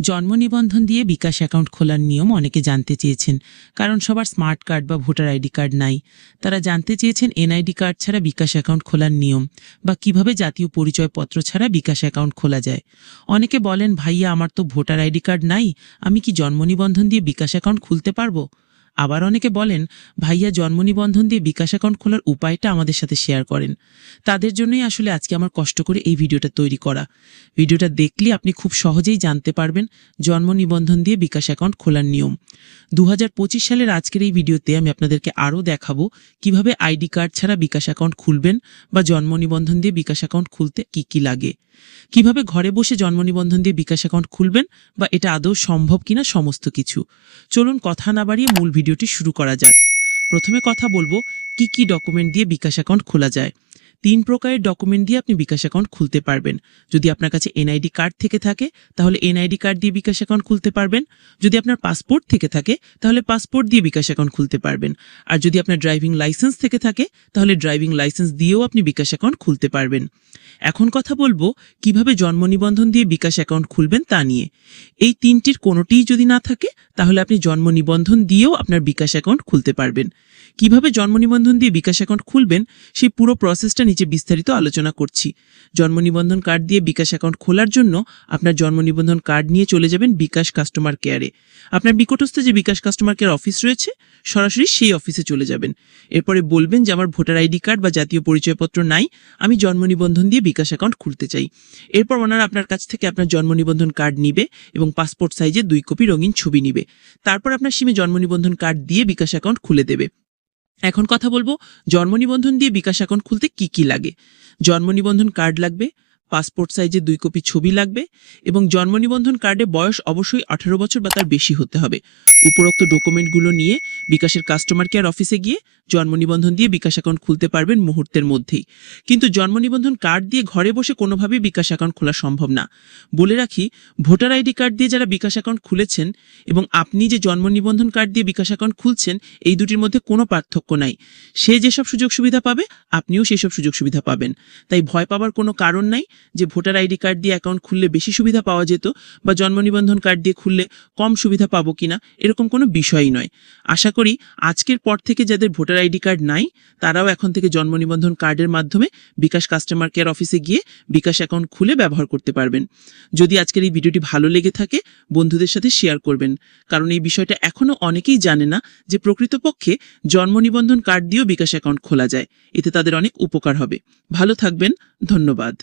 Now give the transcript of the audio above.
জন্ম নিবন্ধন দিয়ে বিকাশ অ্যাকাউন্ট খোলার নিয়ম অনেকে জানতে চেয়েছেন, কারণ সবার স্মার্ট কার্ড বা ভোটার আইডি কার্ড নাই। তারা জানতে চেয়েছেন এনআইডি কার্ড ছাড়া বিকাশ অ্যাকাউন্ট খোলার নিয়ম বা কিভাবে জাতীয় পরিচয়পত্র ছাড়া বিকাশ অ্যাকাউন্ট খোলা যায়। অনেকে বলেন, ভাইয়া আমার তো ভোটার আইডি কার্ড নাই, আমি কি জন্ম নিবন্ধন দিয়ে বিকাশ অ্যাকাউন্ট খুলতে পারবো? আবার অনেকে বলেন, ভাইয়া জন্ম নিবন্ধন দিয়ে বিকাশ অ্যাকাউন্ট খোলার উপায়টা আমাদের সাথে শেয়ার করেন। তাদের জন্যই আসলে আজকে আমার কষ্ট করে এই ভিডিওটা তৈরি করা। ভিডিওটা দেখলে আপনি খুব সহজেই জানতে পারবেন জন্ম নিবন্ধন দিয়ে বিকাশ অ্যাকাউন্ট খোলার নিয়ম। 2025 সালের আজকের এই ভিডিওতে আমি আপনাদেরকে আরও দেখাবো কিভাবে আইডি কার্ড ছাড়া বিকাশ অ্যাকাউন্ট খুলবেন বা জন্ম নিবন্ধন দিয়ে বিকাশ অ্যাকাউন্ট খুলতে কি কি লাগে, কিভাবে ঘরে বসে জন্ম নিবন্ধন দিয়ে বিকাশ অ্যাকাউন্ট খুলবেন বা এটা আদৌ সম্ভব কিনা সমস্ত কিছু। চলুন কথা না বাড়িয়ে মূল ভিডিওটি শুরু করা যাক। প্রথমে কথা বলবো কি কি ডকুমেন্ট দিয়ে বিকাশ অ্যাকাউন্ট খোলা যায়। 3 প্রকারের ডকুমেন্ট দিয়ে আপনি বিকাশ অ্যাকাউন্ট খুলতে পারবেন। যদি আপনার কাছে এনআইডি কার্ড থেকে থাকে তাহলে এনআইডি কার্ড দিয়ে বিকাশ অ্যাকাউন্ট খুলতে পারবেন। যদি আপনার পাসপোর্ট থেকে থাকে তাহলে পাসপোর্ট দিয়ে বিকাশ অ্যাকাউন্ট খুলতে পারবেন। আর যদি আপনার ড্রাইভিং লাইসেন্স থেকে থাকে তাহলে ড্রাইভিং লাইসেন্স দিয়েও আপনি বিকাশ অ্যাকাউন্ট খুলতে পারবেন। এখন কথা বলবো কিভাবে জন্ম নিবন্ধন দিয়ে বিকাশ অ্যাকাউন্ট খুলবেন তা নিয়ে। এই তিনটির কোনোটিই যদি না থাকে তাহলে আপনি জন্ম নিবন্ধন দিয়েও আপনার বিকাশ অ্যাকাউন্ট খুলতে পারবেন। কিভাবে জন্ম নিবন্ধন দিয়ে বিকাশ অ্যাকাউন্ট খুলবেন সেই পুরো প্রসেসটা নিচে বিস্তারিত আলোচনা করছি। জন্ম নিবন্ধন কার্ড দিয়ে বিকাশ অ্যাকাউন্ট খোলার জন্য আপনার জন্ম নিবন্ধন কার্ড নিয়ে চলে যাবেন বিকাশ কাস্টমার কেয়ারে। আপনার নিকটস্থ যে বিকাশ কাস্টমার কেয়ার অফিস রয়েছে সরাসরি সেই অফিসে চলে যাবেন। এরপরে বলবেন যে আমার ভোটার আইডি কার্ড বা জাতীয় পরিচয়পত্র নাই, আমি জন্ম নিবন্ধন দিয়ে বিকাশ অ্যাকাউন্ট খুলতে চাই। এরপর ওনারা আপনার কাছ থেকে আপনার জন্ম নিবন্ধন কার্ড নিবে এবং পাসপোর্ট সাইজে 2 কপি রঙিন ছবি নিবে। তারপর আপনার সিমে জন্ম নিবন্ধন কার্ড দিয়ে বিকাশ অ্যাকাউন্ট খুলে দেবে। এখন কথা বলবো জন্ম নিবন্ধন দিয়ে বিকাশ অ্যাকাউন্ট খুলতে কি কি লাগে। জন্ম নিবন্ধন কার্ড লাগবে, পাসপোর্ট সাইজে 2 কপি ছবি লাগবে এবং জন্ম নিবন্ধন কার্ডে বয়স অবশ্যই 18 বছর বা তার বেশি হতে হবে। উপরোক্ত ডকুমেন্টগুলো নিয়ে বিকাশের কাস্টমার কেয়ার অফিসে গিয়ে জন্ম নিবন্ধন দিয়ে বিকাশ অ্যাকাউন্ট খুলতে পারবেন মুহূর্তের মধ্যেই। কিন্তু জন্ম নিবন্ধন কার্ড দিয়ে ঘরে বসে কোনোভাবেই বিকাশ অ্যাকাউন্ট খোলা সম্ভব না। বলে রাখি, ভোটার আইডি কার্ড দিয়ে যারা বিকাশ অ্যাকাউন্ট খুলেছেন এবং আপনি যে জন্ম নিবন্ধন কার্ড দিয়ে বিকাশ অ্যাকাউন্ট খুলছেন এই দুটির মধ্যে কোনো পার্থক্য নাই। সে যেসব সুযোগ সুবিধা পাবে আপনিও সেই সব সুযোগ সুবিধা পাবেন। তাই ভয় পাওয়ার কোনো কারণ নাই যে ভোটার আইডি কার্ড দিয়ে অ্যাকাউন্ট খুললে বেশি সুবিধা পাওয়া যেত বা জন্ম নিবন্ধন কার্ড দিয়ে খুললে কম সুবিধা পাবো কিনা, এরকম কোনো বিষয়ই নয়। আশা করি আজকের পর থেকে যাদের ভোটার আইডি কার্ড নাই তারাও এখন থেকে জন্ম নিবন্ধন কার্ডের মাধ্যমে বিকাশ কাস্টমার কেয়ার অফিসে গিয়ে বিকাশ অ্যাকাউন্ট খুলে ব্যবহার করতে পারবেন। যদি আজকের এই ভিডিওটি ভালো লেগে থাকে বন্ধুদের সাথে শেয়ার করবেন, কারণ এই বিষয়টা এখনও অনেকেই জানে না যে প্রকৃতপক্ষে জন্ম নিবন্ধন কার্ড দিয়েও বিকাশ অ্যাকাউন্ট খোলা যায়। এতে তাদের অনেক উপকার হবে। ভালো থাকবেন, ধন্যবাদ।